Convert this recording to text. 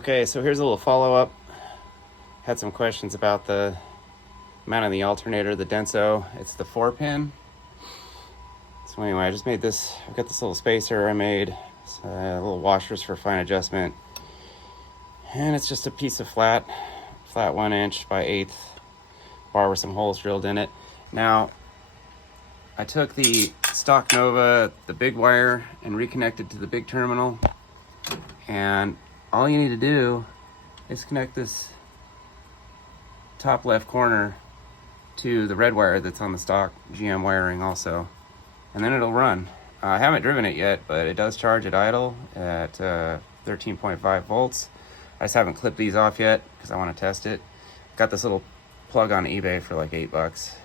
Okay, so here's a little follow-up. Had some questions about the mount on the alternator, the denso. It's the 4-pin. So anyway, I just made this. I've got this little spacer I made, little washers for fine adjustment, and it's just a piece of flat 1" by 1/8 bar with some holes drilled in it. Now, I took the stock Nova, the big wire, and reconnected to the big terminal. And all you need to do is connect this top left corner to the red wire that's on the stock GM wiring also, and then it'll run. I haven't driven it yet, but it does charge at idle at 13.5 volts. I just haven't clipped these off yet because I want to test it. Got this little plug on eBay for like $8.